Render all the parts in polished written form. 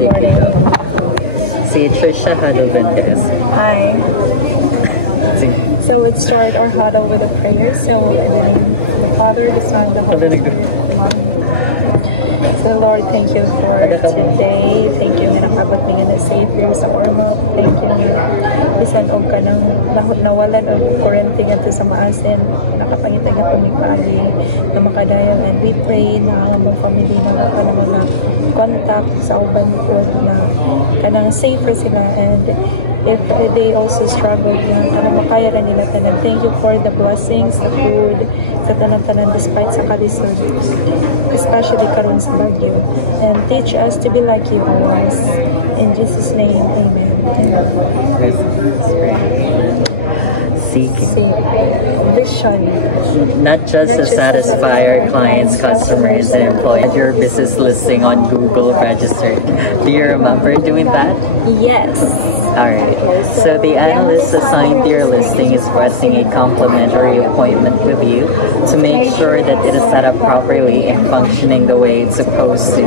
morning. Si Trisha Hadoven, guys. Hi. So let's start our huddle with a prayer. So in the name of the Father, the Son, the Holy Spirit. So Lord, thank you for today. Thank you nga nakapagpingin na Savior sa Ormoc. Thank you nga bisan og ka ng nawalan og kurente nga sa maasin. Nakapangitag nga pumipagi na makadayon. And we pray na ang mga family na ka ng mga contact sa uban po na kanang safer sila. And if they also struggle kanang makaya na nila tanan. Thank you for the blessings, the food, sa tanan-tanan despite sa kalisod. Especially karon sa Baguio. And teach us to be like you always. In Jesus' name, amen. Seeking vision. not just to satisfy our clients, customers, and employees. Your business listing on Google registered. Do you remember doing that? Yes. Alright, so the analyst assigned to your listing is requesting a complimentary appointment with you to make sure that it is set up properly and functioning the way it's supposed to.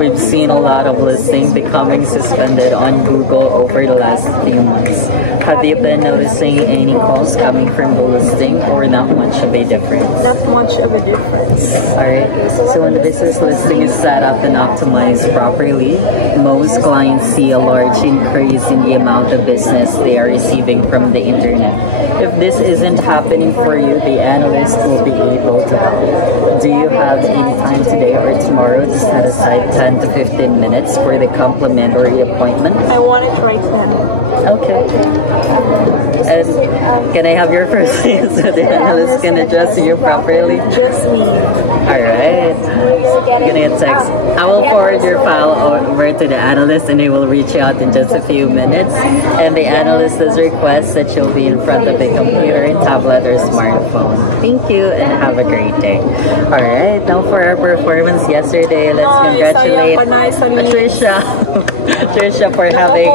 We've seen a lot of listings becoming suspended on Google over the last few months. Have you been noticing any calls coming from the listing or not much of a difference? Not much of a difference. Alright, so when the business listing is set up and optimized properly, most clients see a large increase in the amount of business they are receiving from the internet. If this isn't happening for you, the analyst will be able to help. Do you have any time today or tomorrow to set aside 10 to 15 minutes for the complimentary appointment? I want it right now. Okay. And can I have your first name so the analyst can address you properly? Just me. Alright. Gonna get text. I will forward your file over to the analyst and he will reach out in just a few minutes. And the analyst does request that you'll be in front of a computer, tablet, or smartphone. Thank you and have a great day. Alright, now for our performance yesterday, let's congratulate Trisha. Trisha for having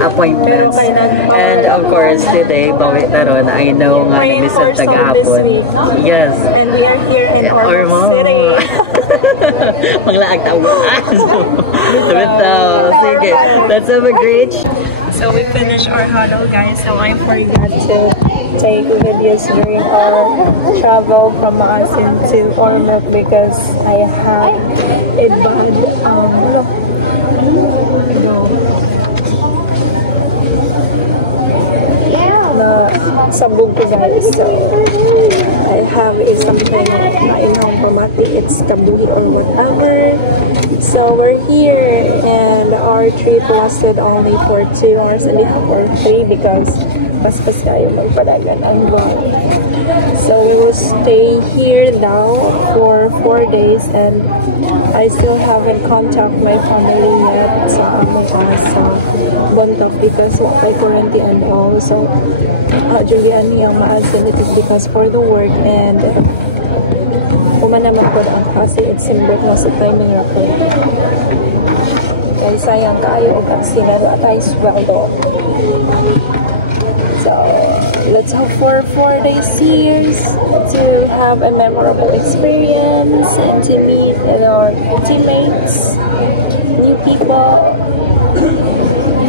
appointments. And of course, today, bawit na ron, I know nga na bisan tagahapon. Yes. And we are here in Ormoc City. Maglaag tawaan. Sige, let's have a great. So we finished our huddle, guys. So I forgot to take videos during our travel from Maasin to Ormoc because I have a bad sabog ko, guys. So I have something na inang pamati. It's kabuhi or whatever. So we're here and our trip lasted only for 2 hours and a half or 3 because paspas tayo magpadagan ang vlog. So we will stay here now for 4 days and I still haven't contacted my family yet sa Bontoc because my quarantine and all. So Julian niyang maasin, it is because for the work and naman po ang kasi it's symbol na sa timing rapport. Kaya sayang kayo o kasinaro at ay sweldo. So let's hope for 4 days here to have a memorable experience and to meet our teammates, new people.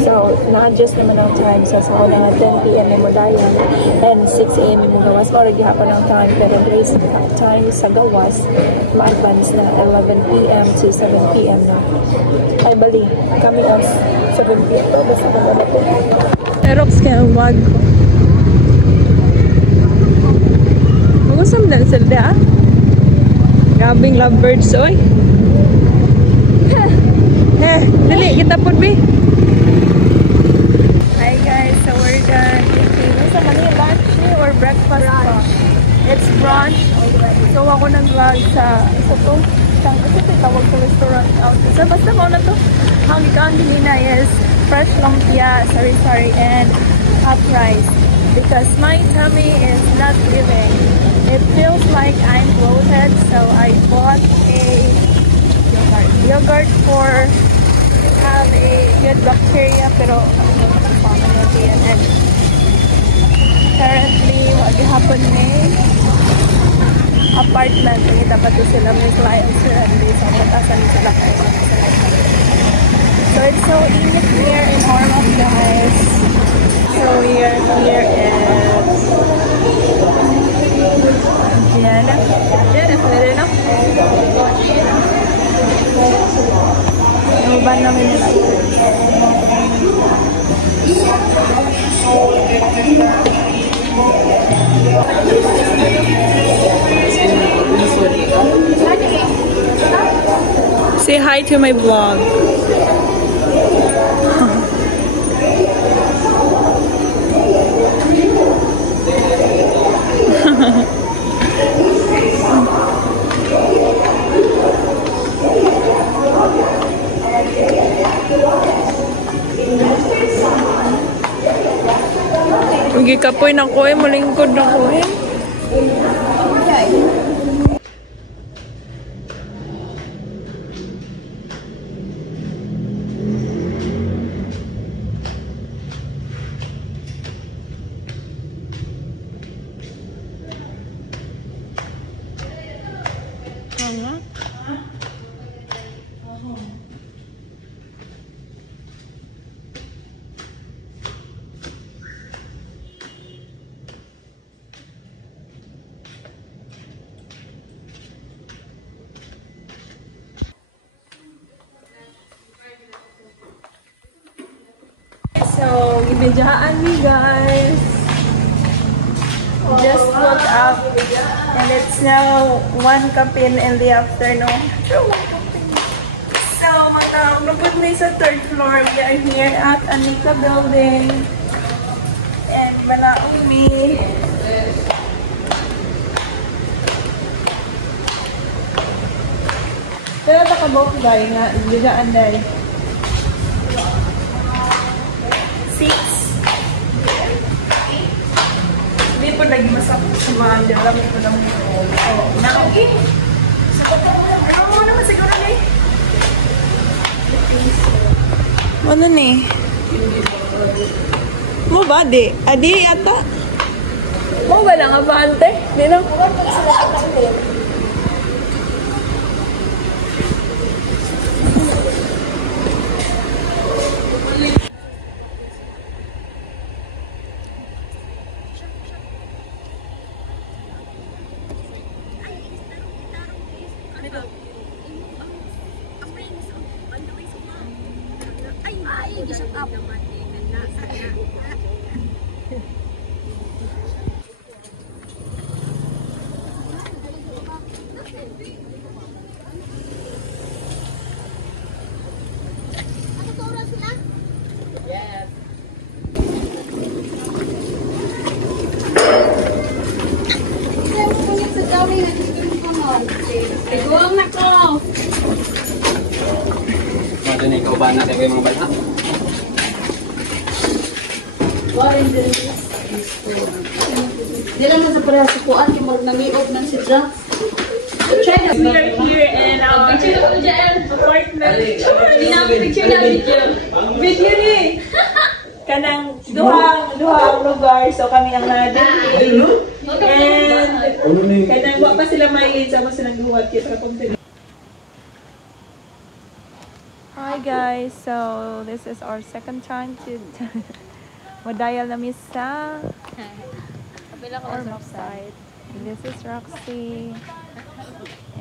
So, na-adjust naman ang time. So, sa una 10 p.m. na Modayan and 6 a.m. yung gawas. Already hapon ang time. Pero there is time sa gawas. Ma-advance na 11 p.m. to 7 p.m. na. Ay, bali. Kami as 7 p.m. to. Basta ka ba po? Aerox kaya ang wag ko. Magusam lang sila, ah. Grabing lovebirds, oy. Dali, kita po, be. Hi guys, so we're done eating. Sa mani lunch or breakfast pa? It's brunch. So ako nag-vlog sa isa to. Ito tawag sa restaurant out. So basta mo na to. Ang ikaw nila is fresh lumpia, sari-sari, and half rice. Because my tummy is not giving. It feels like I'm bloated, so I bought a yogurt for have a good bacteria, pero and currently maghihapon ni apartment. Dapat sila may clients sila sa patasan sila. So it's so init here in Ormoc, guys. So we are here at Diana. Pwede na? Uban namin nila. Say hi to my vlog. Ugi kapoy na ko eh, malingkod na ko eh. So, ibidyahan me guys. Just woke up and it's now 1 kapin in the afternoon. So, nabot na sa 3rd floor. We are here at Anika Building. And Banaong me. Pero nakabok guys nga, ibidyahan dahil. 6. Hindi po nagmasak sa mga dalam ito lang ito. Na okay. Ano mo naman siguro eh? Ano ni? Mo ba di? Adi yata? Mo ba lang abante? Di lang. Iguang na ko! Mado na ikaw ba na kayo mga bata? Hindi lang sa parehas sa kuan, yung mag-namiog ng si Jack. We are here in our apartment. Video ni! Kanang duhang lugar, so kami ang nadali. And kanang wa pa sila mailin sa mga silang guwat kita content. Hi guys, so this is our second time to madayal na sa Ormoc side. This is Roxy.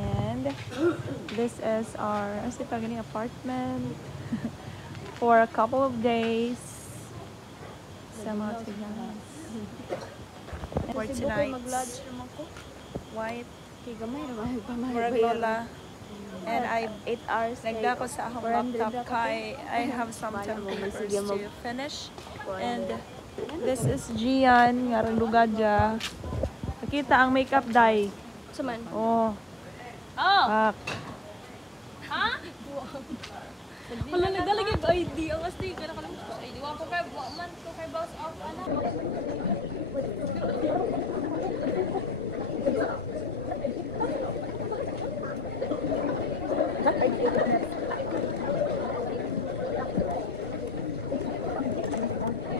And this is our apartment for a couple of days. Sama for tonight. White Lola. And I 8 hours nagdako sa akong laptop kay I have some papers to finish. And this is Gian nga lugadya. Nakita ang makeup dye. Saman. Oh. Pak. Ha? Wala nagdalagay ba ID? Ang mas di ka nakalimutan sa ID. Wala ko kay man ko kay boss off. Ano?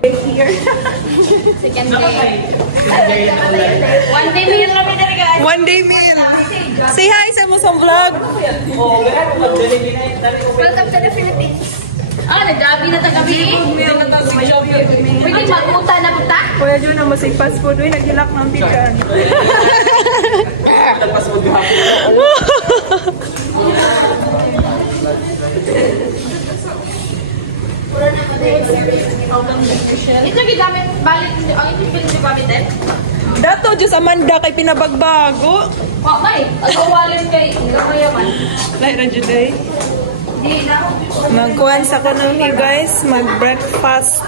Here. Second day. One day meal lang din guys. One day meal. Say hi sa mo sa vlog. Welcome to the Philippines. Ah, nag-gabi na tagabi? Pwede mag-uta na punta? Kuya Jun na masig fast food. Uy, naghilak ng bigan. Ito gigamit balik ang ito gigamit din. Dato, Diyos Amanda kay pinabagbago. Wa bay, asawalim kay gamayaman. Lahat na Juday. Di na. Magkuhan sa kanami guys, mag-breakfast.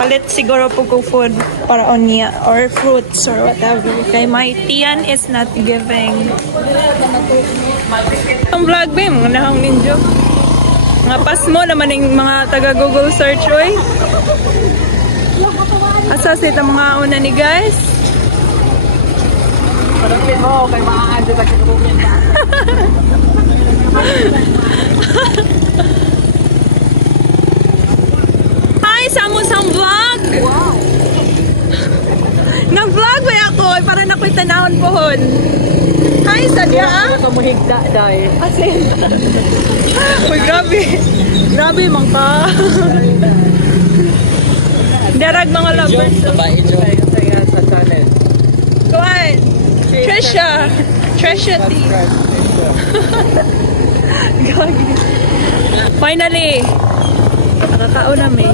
Palit siguro po ko food para on niya or fruits or whatever. Kay my tiyan is not giving. Ang vlog ba yung mga nahang ninyo? Mga pas mo naman yung mga taga Google search oy. Asa sila mga una ni guys? Parang mo, kay maaadyo sa kitukumin ka. Hi, Samusang Vlog! Wow! Nag-vlog ba ako? Para nako'y tanahon pohon. Hi, Sadya! Kamuhigda, day. Asin. Uy, grabe. Grabe, mangka. Darag mga lovers. Babae, Joe. Sa channel. Kuhan. Trisha. Trisha T. Gagi. Finally. Nakakaon namin.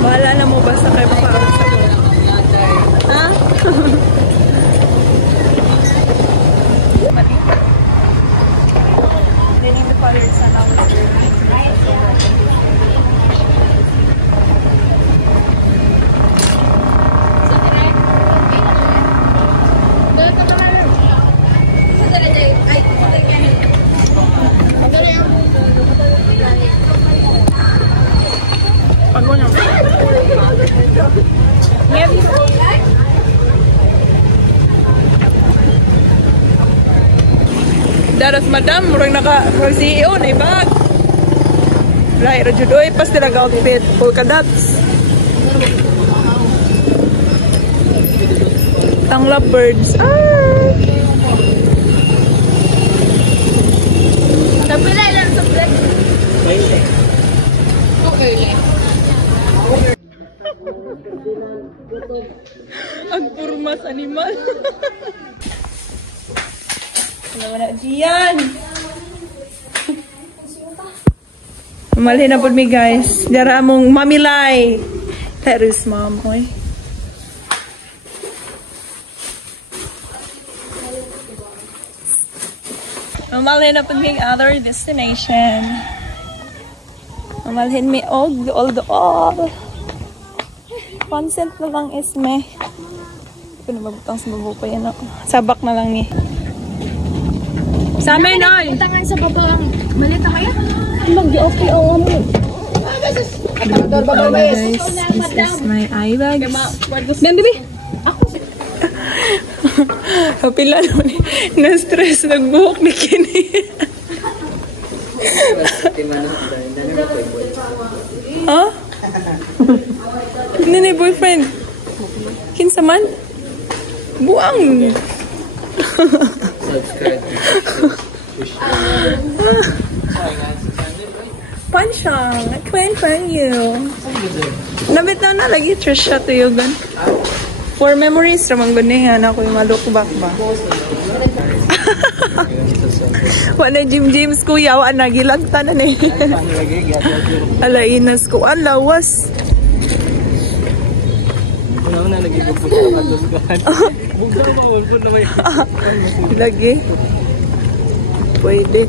Bahala na mo basta kayo makaon sa mo. Ha? Mali. They need the colors na lang. Daras madam, murang CEO na ibag. Right, rajudoy, pas talaga outfit, polka dots. Ang lovebirds. Napila lang sa break. Okay. Ang purmas animal. Wala diyan. Malhin na po mi guys. Dara mong mamilay. Terus mom, oy. Malhin na po mi other destination. Malhin mi all. Consent na lang is me. Hindi ko na mabutang sa babo pa yan. Sabak na lang ni. Sa amin, oy! Tangan sa baba. Malita kaya? Mag-okay o mo. Guys, this is my eye bags. Ma'am, baby! Ako! Pila naman na-stress, nagbuhok ni Kini. Ha? Hindi na boyfriend. Kinsa man? Buang! Subscribe. Pansyang, kwen you. Nabit na lagi Trisha to yugan. For memories, ramang gunihan ako yung malukbak ba. Wala James kuya, wala nagilagtan na ni. Alainas ko, ang lawas. Una lagi gupot sa kadusgan. Bugdaw ba wala na may. Lagi. Pwede.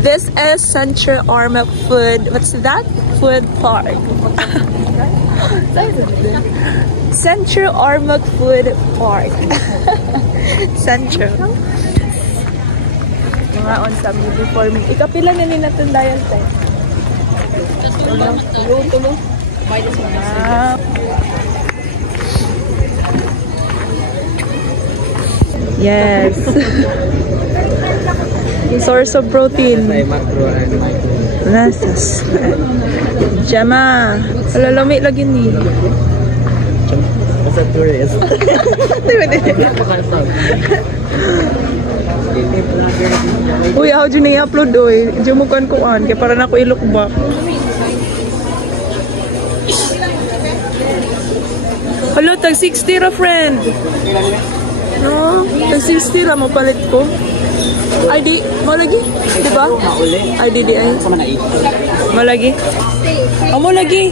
This is Central Ormoc Food. What's that? Food Park. Central Ormoc Food Park. Central. Mga on sa me before me. Ikapila na ni natin dahil tayo. Luto mo. Yes. Source of protein. Nasas. Jama. Lalami lagi ni. As a tourist. Uy, ako dyan na i-upload oy. Diyan mo kuan kaya para na ako i-look back. Hello, tag 60 ra friend. No, tag 60 ra mo palit ko. Ay di, mo lagi, di ba? Ay di ay. Mo lagi. Mo lagi.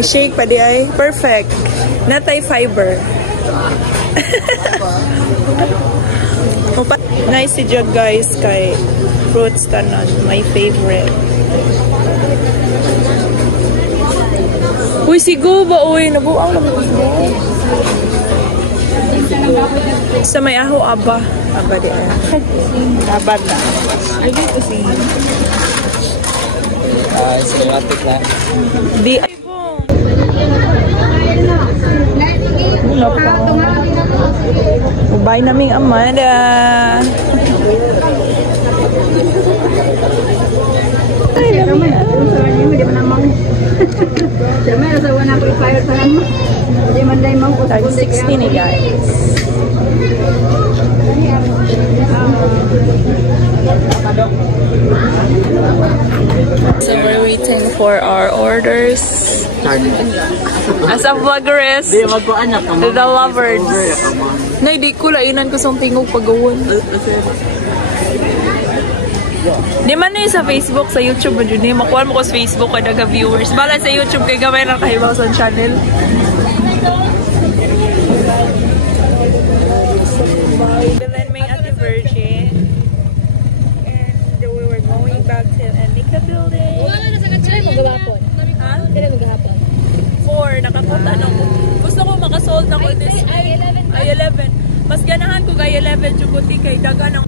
I-shake pa di ay. Perfect. Natay fiber. Nice si Jug guys kay fruits tanan. My favorite. Uy, sigo ba? Uy, nabuang naman ko. Sa may aho, aba. Aba di ay. Aba na. Ay, dito si... Schematic na. Di ay po. Wala pa. Ubay naming Amanda. Ay, namin. Tag 60 ni guys. So we're waiting for our orders. As a vloggeress, the lovers. Nay, di ko lainan ko sa tingog pagawon. Di man na sa Facebook, sa YouTube mo dyan. Makuha mo ko sa Facebook kay daga viewers. Bala sa YouTube kay gamay na kahibaw sa channel. Bilan may Ate Virgin. And we were going back to Anika building. Wala na sa kanya maghapon. Ha? Kaya maghapon. 4, nakapunta na ko. Gusto ko makasold na ko this week. Ay 11. Mas ganahan ko kay 11 chukuti kay daga ng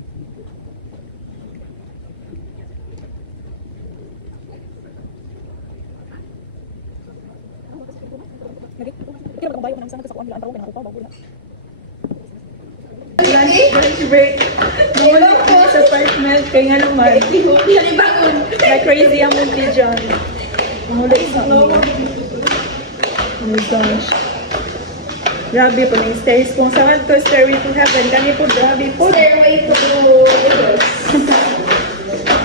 break. Nawala ko sa apartment kaya nga naman. Na crazy ang movie dyan. Mahulog sa oh my gosh. Grabe po na yung stairs kung saan ko stairway to heaven. Kani po, grabe po. Stairway to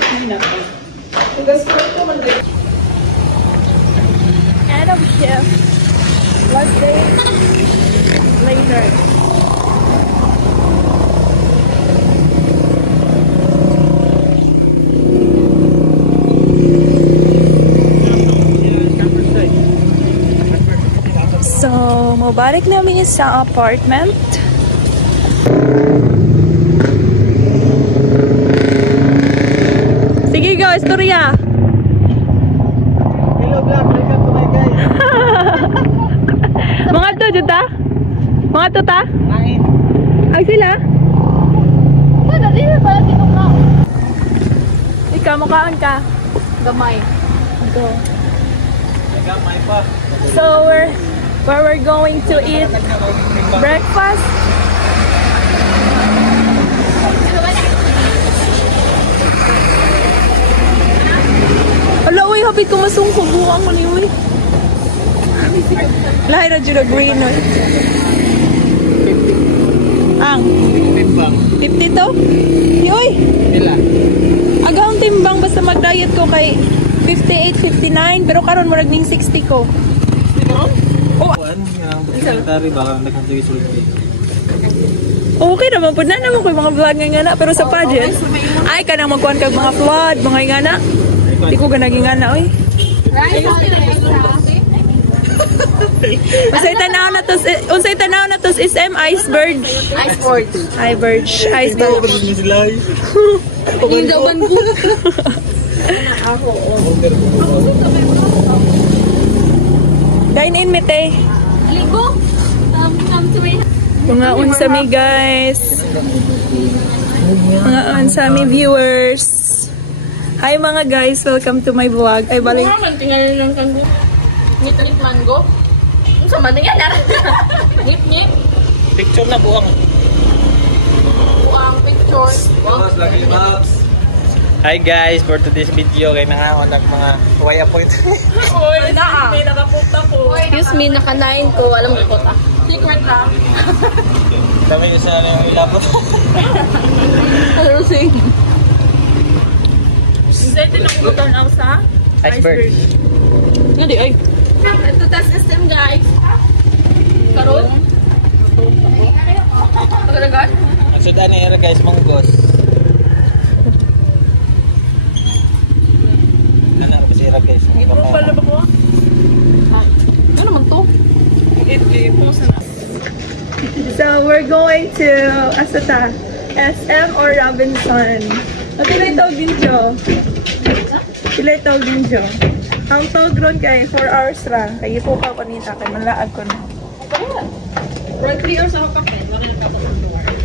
ay naku. End of shift. Last day later. So, mabalik namin sa apartment. Sige, go, istorya. Hello vlog, welcome to my guys. Mga to, Juta? Mga to, ta? Kain. Ay, sila? Wala, di na pala dito ka. Ikaw, mukhaan ka. Gamay. Go. Nagamay pa. So, where we're going to eat breakfast. Ala, uy, hapit ko masungko. Buwang mo niyo, uy. Lahat na dyan na green, uy. Ang? Timbang. 50 to? Uy! Pila. Agaw timbang basta mag-diet ko kay 58, 59. Pero karon mo nagning 60 ko. Oh, Yung secretary baka nagkantay sulti. okay naman po na naman ko yung mga vlog nga na. Pero sa pageant, ay ka nang magkuhan kag mga vlog, mga nga na. Di ko ganaging nga na, uy. Unsay tanaw na to SM Iceberg. Iceberg. Yung dawan ko. Dine in mete. Ligo. Come to my Mga unsami guys. Mga unsami viewers. Hi mga guys, welcome to my vlog. Ay balik. man tingali lang kanggo. Ngit-ngit mango. Unsa man nga na? Ngit-ngit. Picture na buwang. Buang picture. Boss, lagi box. Hi guys, for today's video kay nangaon ng mga way appointment. Oy, na. May nakapunta po. Excuse me, naka-9 ko. Alam ko ta. Secret lang. Kami isa na yung ilapot. Ano sing? Hindi din ako turn out sa Iceberg. Nga di ay. Ito test system guys. Karon. Pagdagan. Ang sudan ni guys, manggos. Ano ba si guys? Pala ba ko? Ano naman to? So, we're going to Asata, SM or Robinson. Sila itawag din siya. Sila itawag din siya. Ang tawag ron kay 4 hours ra. Kaya po ka kanina kay malaag ko na. Right 3 hours ako kape.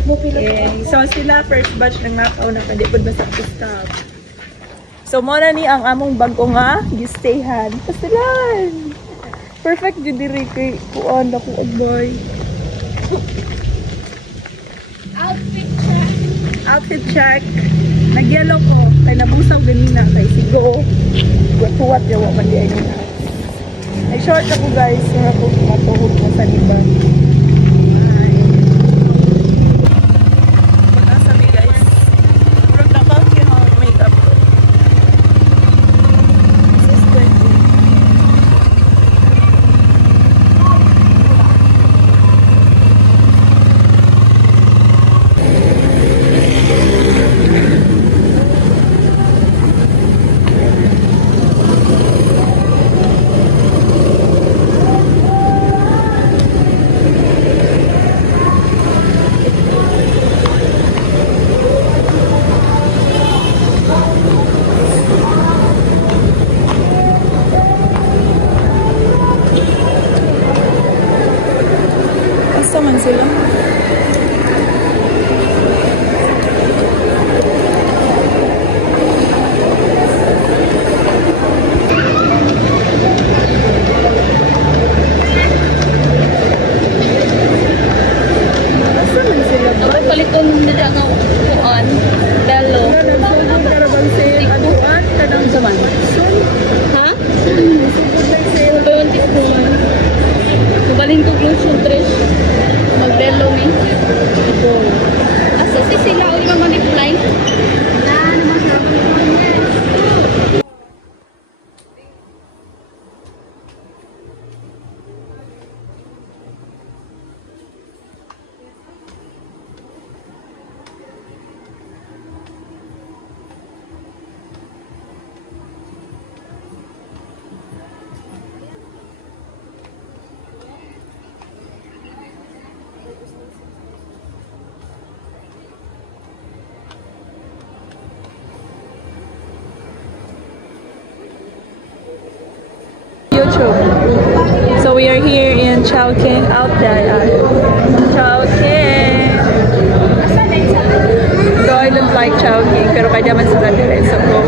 Okay. So, sila first batch ng nakaw na hindi po basta stop. So, muna ni ang among bago nga gistayhan. Pasilan! Perfect jud diri kay kuan na ko boy. Outfit check. Nag-yellow ko. Kaya nabusaw ganina. Kaya sigo. Kuwat-kuwat yawa man di ay nina. Nag-short ako guys. Kaya ako matuhod mo sa liban. Pag-asa mi guys. Purag nakaunt yun ang makeup. This is 20. Asa man sila? Paliton nila nga kuan. Bello. Nagsugod ka na bang sale? Aduan? Kanang Zaman. Ha? nagsugod na sale. Bayon tikman. Mabalin ko close trish. Mag-bello mi. Asa si sila uli mga reply. YouTube. So we are here in Chowking out there. Chowking. Though I don't like Chowking, pero kaya man sila dire. So go.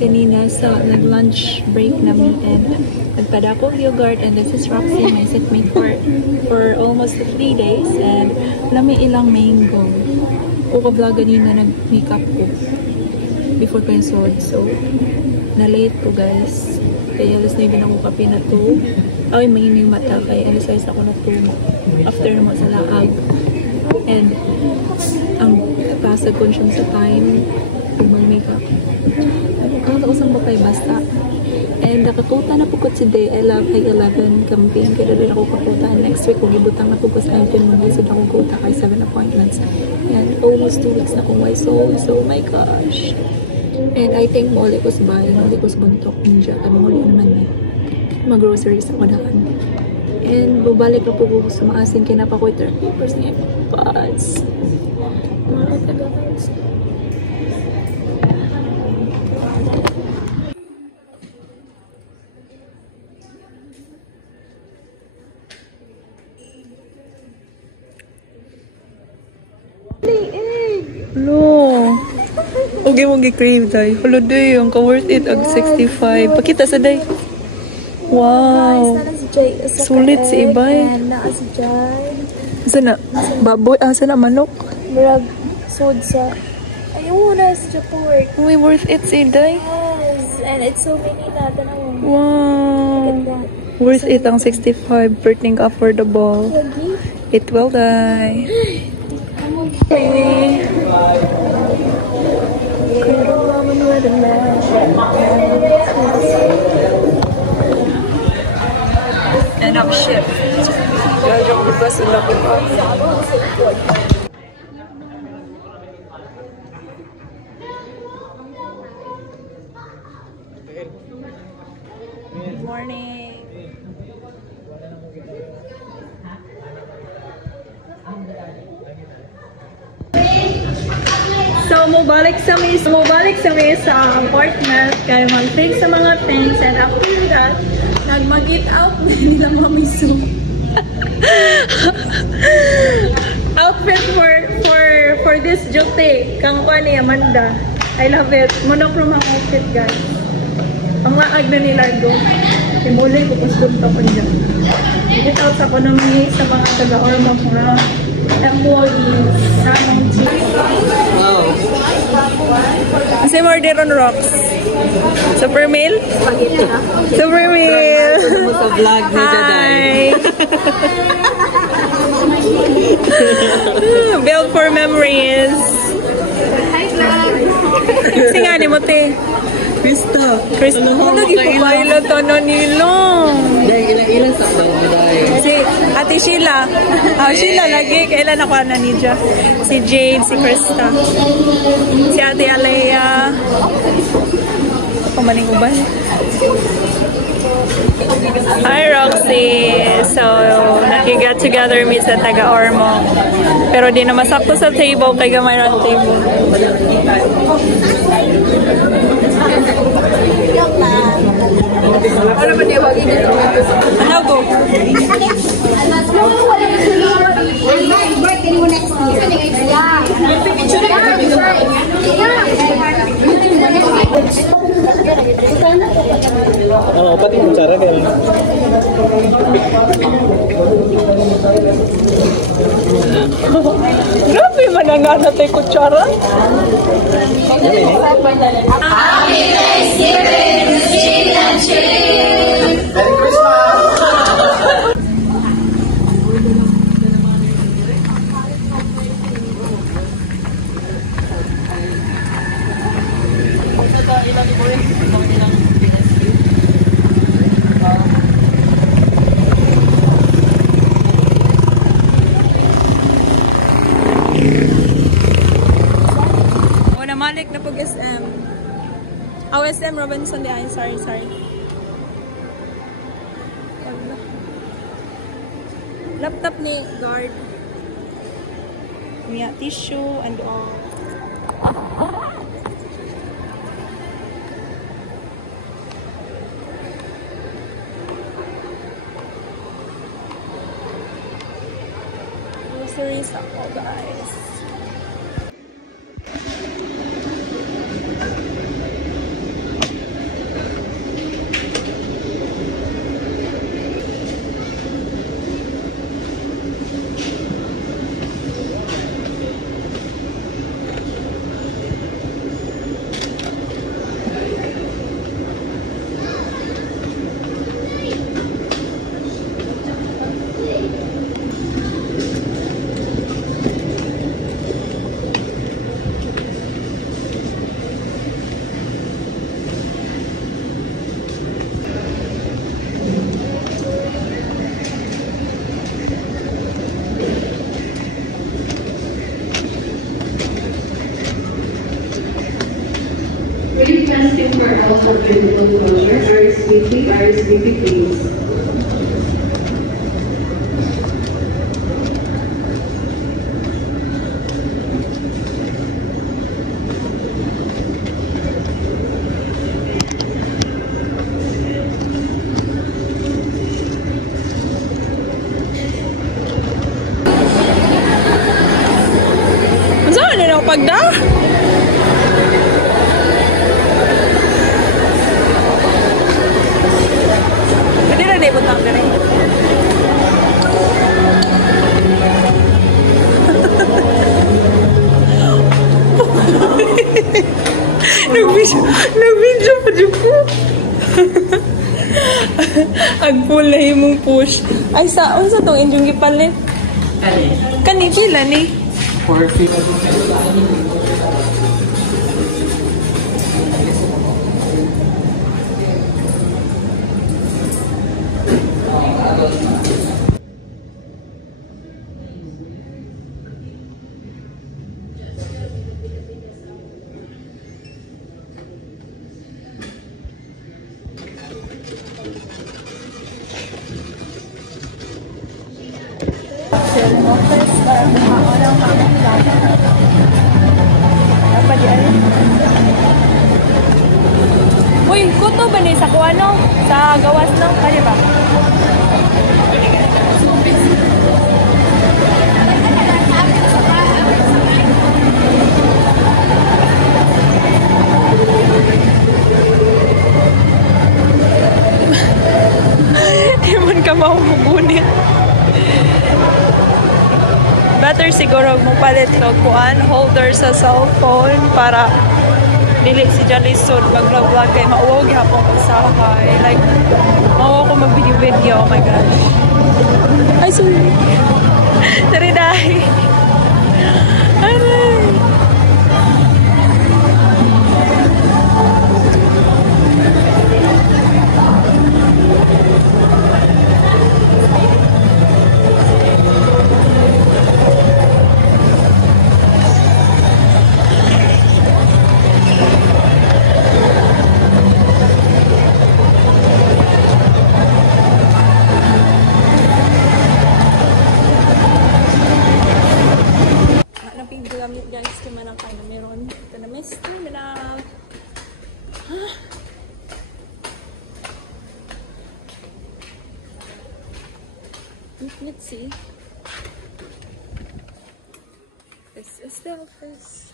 kanina sa nag-lunch break namin and nagpadakong yogurt, and this is Roxy, my setmate for almost 3 days, and lami ilang mango. O ka-vlog ganina nag-makeup ko before ko yung sword, so na-late ko guys. Kaya alas na yun ako kape na to. Ay, may mata kaya alas ayos ako na to after naman sa laag. And ang pasag ko siya sa time kung mag-makeup. Ang tausang bakay basta. And nakakuta na po ko today, I love I-11 campaign. Kaya rin ako kakuta. Next week, kung ibutang na po ko sa akin, mag-isod ako kuta kay 7 appointments. And almost 2 weeks na kung why so my gosh. And I think mo ulit ko sa bahay, ulit ko sa buntok ninja. Kami ulit naman mag-groceries ako dahan. And babalik na po ko sa maasin kaya napakoy 30% niya. Pads. Mga taga-pads. No. Okay mong gi-crave day. Hello day, ang ka-worth it ag 65. Pakita sa day. Wow. Sulit si Ibay. Asa na? Baboy? Asa na manok? Brag, sod sa... Ayun na sa pork. Uy, worth it si Day. Yes. And it's so many natin ako. Wow. Worth it ang 65. Perting affordable. It will die. Okay. End of shift. Gajok di ba sila ko ba? Good morning. So, mubalik sa sa apartment kaya mag-take sa mga things and after that, mag-eat out na nila mamiso. Outfit for this jote kang pa ni Amanda. I love it. Monochrome ang outfit, guys. Ang laag na nila go. Simulay ko kustom to ko dyan. Eat out sa economy sa mga taga-ormang mga employees sa mga team. Wow. Kasi order on rocks. Super meal? Super meal! Sa vlog ni Daday. Build for memories. Kasi nga ni mo, te. Krista. Ano gipabayla to na nilong? Ilan sa Daday? Si Ate Sheila. Sheila lagi. Kailan ako na niya? Si Jade, si Krista. Si Ate Alea. Pamaling uban. Hi, Roxy. So, nakiget together mi sa taga-Ormo. Pero di na masakto sa table kay gamay ng table. Ano ba niya wagi niya? Ano ko? Ano, pati yung cara kaya. Grabe, mananana tayo kutsara. Happy Thanksgiving, Gene and Gene! Merry Christmas! Malik na pag SM. Oh, SM Robinson di ay. Sorry. Laptop ni guard. Niya tissue and all. Groceries ako, guys. Requesting for health of beautiful closure. RSVP, please. Saan na pagda? Pwede na naibot ang ganun. Nag-video pa dyan ko. Agpul na yung push. Ay, saan sa itong inyong gipalit? Kani pila ni? 450. Uy, kuto ba ni sa kuano? Sa gawas no? Kaya ba? Iman ka mahumunit. Better siguro magpalit og kuan holder sa cellphone para dili si Jalisod mag-vlog kay mauwaw gihapon ko sa hay. Like mauwaw ko mag-video. Oh my gosh. Ay, sorry. Sorry, dahi. Aray. Guys, kaya lang kayo meron. Ito na mystery na. Let's see. This is the office.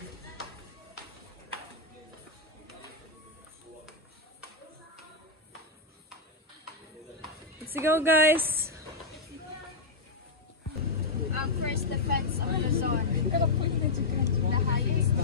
Let's go, guys. First defense of Luzon. The highest.